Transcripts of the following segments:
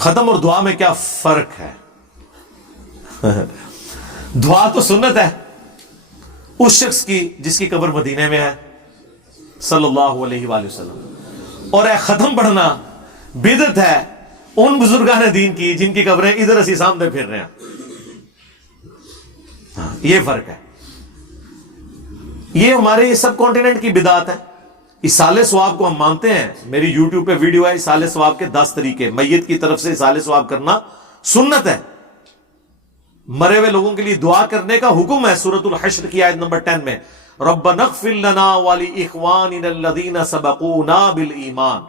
ختم اور دعا میں کیا فرق ہے؟ دعا تو سنت ہے اس شخص کی جس کی قبر مدینے میں ہے صلی اللہ علیہ وآلہ وسلم، اور ختم پڑھنا بدعت ہے ان بزرگان دین کی جن کی قبریں ادھر اسی سامنے پھر رہے ہیں۔ یہ فرق ہے۔ یہ ہمارے سب کانٹیننٹ کی بدعت ہے۔ اصالِ ثواب کو ہم مانتے ہیں، میری یوٹیوب پہ ویڈیو ہے اصالِ ثواب کے 10 طریقے، میت کی طرف سے اصالِ ثواب کرنا سنت ہے، مرے ہوئے لوگوں کے لیے دعا کرنے کا حکم ہے۔ سورۃ الحشر کی آیت نمبر 10 میں ربنا اغفر لنا ولإخواننا الذین سبقونا بالایمان،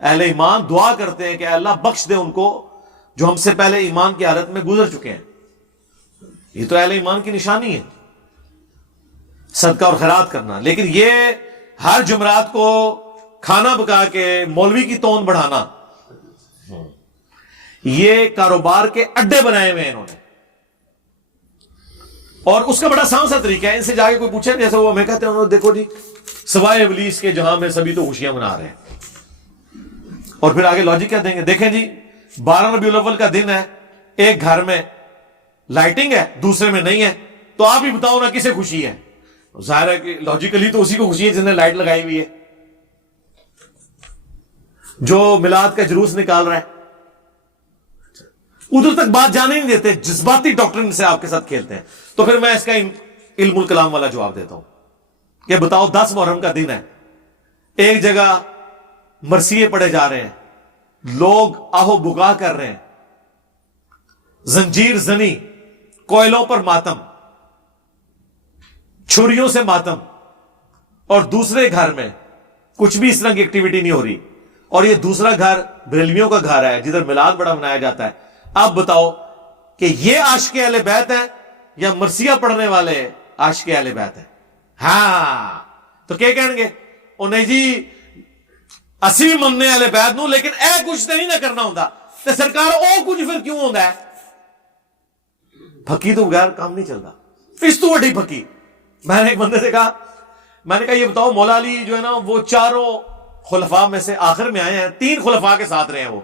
اہل ایمان دعا کرتے ہیں کہ اللہ بخش دے ان کو جو ہم سے پہلے ایمان کی حالت میں گزر چکے ہیں۔ یہ تو اہل ایمان کی نشانی ہے، صدقہ اور خیرات کرنا۔ لیکن یہ ہر جمعرات کو کھانا پکا کے مولوی کی توند بڑھانا، یہ کاروبار کے اڈے بنائے ہوئے ہیں انہوں نے، اور اس کا بڑا آسان سا طریقہ ہے۔ ان سے جا کے کوئی پوچھے جیسے وہ ہمیں کہتے ہیں دیکھو جی سوائے ابلیس کے جہاں میں سبھی تو خوشیاں منا رہے ہیں، اور پھر آگے لاجک کیا دیں گے؟ دیکھیں جی 12 ربیع الاول کا دن ہے، ایک گھر میں لائٹنگ ہے دوسرے میں نہیں ہے، تو آپ ہی بتاؤ نا کسے خوشی ہے؟ ظاہر ہے کہ لاجیکلی تو اسی کو خوشی ہے جس نے لائٹ لگائی ہوئی ہے، جو میلاد کا جلوس نکال رہا ہے۔ ادھر تک بات جانے نہیں دیتے، جذباتی ڈاکٹرن سے آپ کے ساتھ کھیلتے ہیں۔ تو پھر میں اس کا علم الکلام والا جواب دیتا ہوں کہ بتاؤ 10 محرم کا دن ہے، ایک جگہ مرثیے پڑے جا رہے ہیں، لوگ آہو بکا کر رہے ہیں، زنجیر زنی، کوئلوں پر ماتم، چھریوں سے ماتم، اور دوسرے گھر میں کچھ بھی اس طرح کی ایکٹیویٹی نہیں ہو رہی، اور یہ دوسرا گھر بریلویوں کا گھر ہے جدھر میلاد بڑا منایا جاتا ہے۔ اب بتاؤ کہ یہ عاشق اہل بیت ہیں یا مرثیہ پڑھنے والے عاشق اہل بیت ہیں؟ ہاں تو کیا کہیں گے؟ انہیں جی اسی بھی مننے والے بیت نو، لیکن اے کچھ تو نہیں نہ کرنا ہوتا تو سرکار او کچھ پھر کیوں ہوتا ہے؟ پھکی تو بغیر کام نہیں چلتا، اس تو وڈی پھکی۔ میں نے ایک بندے سے کہا، میں نے کہا یہ بتاؤ مولا علی جو ہے نا وہ 4 خلفاء میں سے آخر میں آئے ہیں، 3 خلفاء کے ساتھ رہے ہیں، وہ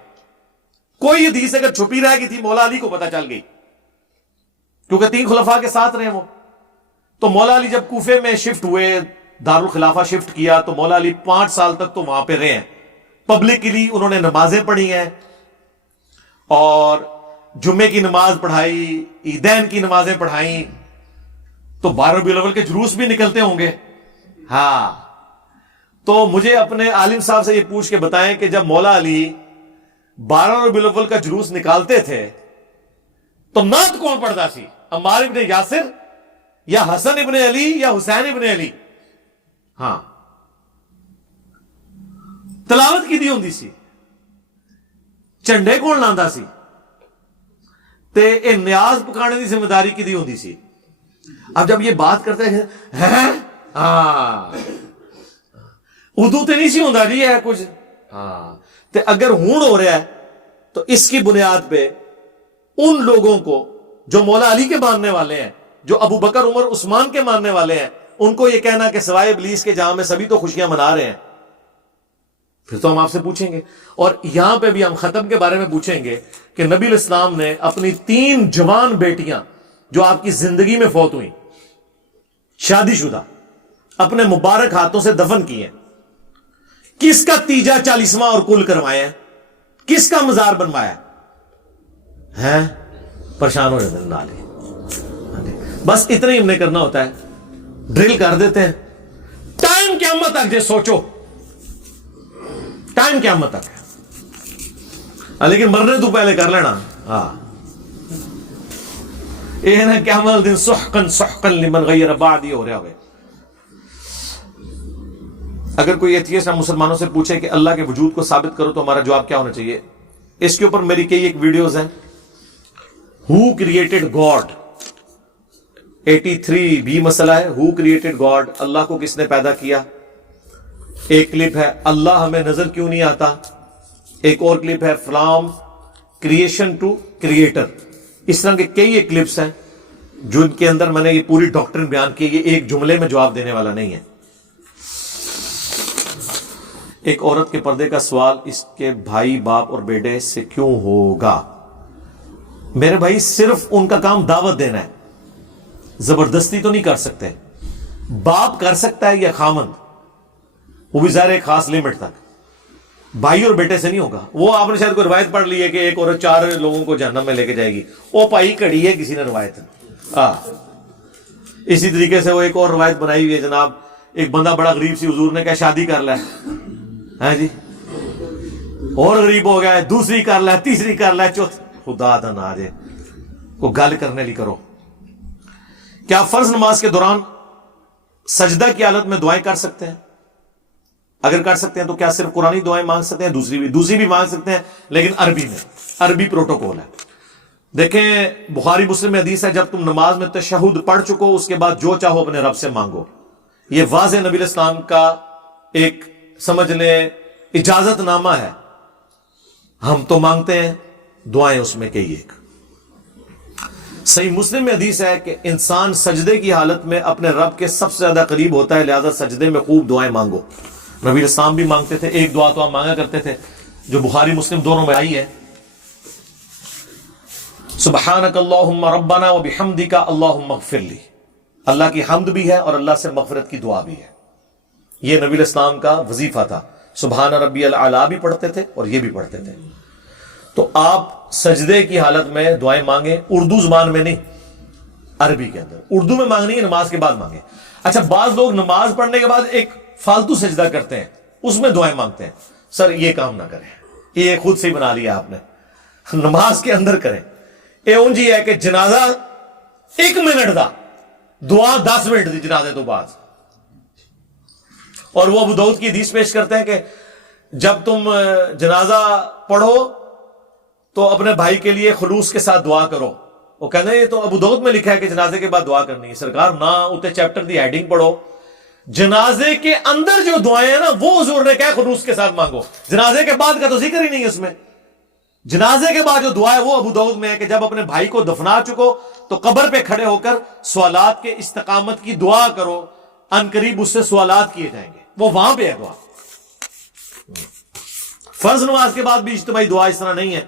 کوئی حدیث اگر چھپی رہ گئی تھی مولا علی کو پتہ چل گئی، کیونکہ 3 خلفاء کے ساتھ رہے ہیں وہ۔ تو مولا علی جب کوفے میں شفٹ ہوئے، دارالخلافہ شفٹ کیا، تو مولا علی 5 سال تک تو وہاں پہ رہے ہیں، پبلکلی انہوں نے نمازیں پڑھی ہیں، اور جمعے کی نماز پڑھائی، عیدین کی نمازیں پڑھائیں، تو 12 ربیع الاول کے جلوس بھی نکلتے ہوں گے۔ ہاں تو مجھے اپنے عالم صاحب سے یہ پوچھ کے بتائیں کہ جب مولا علی 12 ربیع الاول کا جلوس نکالتے تھے تو نعت کون پڑھتا سی؟ عمار ابن یاسر یا حسن ابن علی یا حسین ابن علی؟ ہاں تلاوت کی دی ہوندی سی، جھنڈے کون لاندا سی، تے اے نیاز پکانے دی ذمہ داری کی دی ہوندی سی۔ اب جب یہ بات کرتے ہیں ہاں اردو تے نہیں سی ہوندا جی ہے کچھ، ہاں تے اگر ہون ہو رہا ہے تو اس کی بنیاد پہ ان لوگوں کو جو مولا علی کے ماننے والے ہیں، جو ابو بکر عمر عثمان کے ماننے والے ہیں، ان کو یہ کہنا کہ سوائے ابلیس کے جہاں میں سبھی تو خوشیاں منا رہے ہیں، پھر تو ہم آپ سے پوچھیں گے۔ اور یہاں پہ بھی ہم ختم کے بارے میں پوچھیں گے کہ نبی الاسلام نے اپنی 3 جوان بیٹیاں جو آپ کی زندگی میں فوت ہوئیں، شادی شدہ، اپنے مبارک ہاتھوں سے دفن کی ہیں، کس کا تیجا 40واں اور کل کروائے ہیں؟ کس کا مزار بنوایا ہے؟ پریشان ہو جاتے ہیں نالے۔ بس اتنا ہی ہم نے کرنا ہوتا ہے، ڈرل کر دیتے ہیں، ٹائم قیامت تک جے سوچو، ٹائم قیامت تک ہے، لیکن مرنے تو پہلے کر لینا۔ ہاں یہ نا قیامت دن سحقن سحقن لمن غیر بعدی ہو رہا ہوئے۔ اگر کوئی ایتھیسٹ ہم مسلمانوں سے پوچھے کہ اللہ کے وجود کو ثابت کرو تو ہمارا جواب کیا ہونا چاہیے؟ اس کے اوپر میری کئی ایک ویڈیوز ہیں۔ ہو کریٹڈ گاڈ 83B مسئلہ ہے، ہو کریٹڈ گاڈ، اللہ کو کس نے پیدا کیا؟ ایک کلپ ہے اللہ ہمیں نظر کیوں نہیں آتا، ایک اور کلپ ہے فرام کریشن ٹو کریٹر۔ اس طرح کے کئی ایک کلپس ہیں جو ان کے اندر میں نے یہ پوری ڈاکٹرن بیان کی، یہ ایک جملے میں جواب دینے والا نہیں ہے۔ ایک عورت کے پردے کا سوال اس کے بھائی باپ اور بیٹے سے کیوں ہوگا؟ میرے بھائی صرف ان کا کام دعوت دینا ہے، زبردستی تو نہیں کر سکتے. باپ کر سکتا ہے یا خامند، وہ بھی ظاہر ایک خاص لمٹ تک. بھائی اور بیٹے سے نہیں ہوگا. وہ آپ نے شاید کوئی روایت پڑھ لی ہے کہ ایک عورت 4 لوگوں کو جہنم میں لے کے جائے گی. وہ پائی کڑی ہے کسی نے روایت. اسی طریقے سے وہ ایک اور روایت بنائی ہوئی ہے جناب، ایک بندہ بڑا غریب سی، حضور نے کہا شادی کر لے، ہاں جی، اور غریب ہو گیا ہے، دوسری کر لے، تیسری کر لے، چوتھی. خدا دا نہ آجے کو گل کرنے لی کرو. کیا فرض نماز کے دوران سجدہ کی حالت میں دعائیں کر سکتے ہیں؟ اگر کر سکتے ہیں تو کیا صرف قرآنی دعائیں مانگ سکتے ہیں؟ دوسری بھی مانگ سکتے ہیں، لیکن عربی میں، عربی پروٹوکول ہے. دیکھیں بخاری مسلم میں حدیث ہے، جب تم نماز میں تشہد پڑھ چکو اس کے بعد جو چاہو اپنے رب سے مانگو. یہ واضح نبی اسلام کا ایک سمجھ لیں اجازت نامہ ہے. ہم تو مانگتے ہیں، دعائیں اس میں کئی ایک. صحیح مسلم میں حدیث ہے کہ انسان سجدے کی حالت میں اپنے رب کے سب سے زیادہ قریب ہوتا ہے، لہذا سجدے میں خوب دعائیں مانگو. نبی اسلام بھی مانگتے تھے. ایک دعا تو آپ مانگا کرتے تھے جو بخاری مسلم دونوں میں آئی ہے، سبحانک اللہم ربنا وبحمدک اللہم اغفر لی. اللہ کی حمد بھی ہے اور اللہ سے مغفرت کی دعا بھی ہے. یہ نبی اسلام کا وظیفہ تھا. سبحان ربی الاعلی بھی پڑھتے تھے اور یہ بھی پڑھتے تھے. تو آپ سجدے کی حالت میں دعائیں مانگیں، اردو زبان میں نہیں، عربی کے اندر. اردو میں مانگنی ہے، نماز کے بعد مانگیں. اچھا، بعض لوگ نماز پڑھنے کے بعد ایک فالتو سجدہ کرتے ہیں، اس میں دعائیں مانگتے ہیں. سر یہ کام نہ کریں، یہ خود سے ہی بنا لیا آپ نے. نماز کے اندر کریں. یہ اونجی ہے کہ جنازہ 1 منٹ دا، دعا 10 منٹ دی جنازے تو بعد. اور وہ ابو داؤد کی حدیث پیش کرتے ہیں کہ جب تم جنازہ پڑھو تو اپنے بھائی کے لیے خلوص کے ساتھ دعا کرو. وہ کہتے ہیں یہ تو ابو داؤد میں لکھا ہے کہ جنازے کے بعد دعا کرنی ہے. سرکار نہ اتنے چیپٹر دی ہیڈنگ پڑھو، جنازے کے اندر جو دعائیں ہیں نا وہ حضور نے کہا خلوص کے ساتھ مانگو. جنازے کے بعد کا تو ذکر ہی نہیں ہے اس میں. جنازے کے بعد جو دعا ہے وہ ابو داؤد میں ہے کہ جب اپنے بھائی کو دفنا چکو تو قبر پہ کھڑے ہو کر سوالات کے استقامت کی دعا کرو، ان قریب اس سے سوالات کیے جائیں گے. وہ وہاں پہ ہے دعا. فرض نماز کے بعد بھی اجتماعی دعا اس طرح نہیں ہے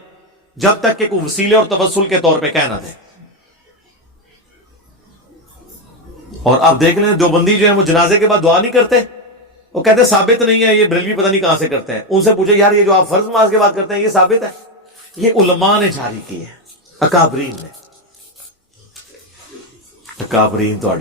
جب تک کہ کوئی وسیلے اور توسل کے طور پہ کہہ نہ دے. اور آپ دیکھ لیں دیوبندی جو ہے وہ جنازے کے بعد دعا نہیں کرتے. وہ کہتے ہیں ثابت نہیں ہے، یہ بریلوی پتہ نہیں کہاں سے کرتے ہیں. ان سے پوچھے یار یہ جو آپ فرض نماز کے بعد کرتے ہیں یہ ثابت ہے؟ یہ علماء نے جاری کی ہے، اکابرین نے. اکابرین تو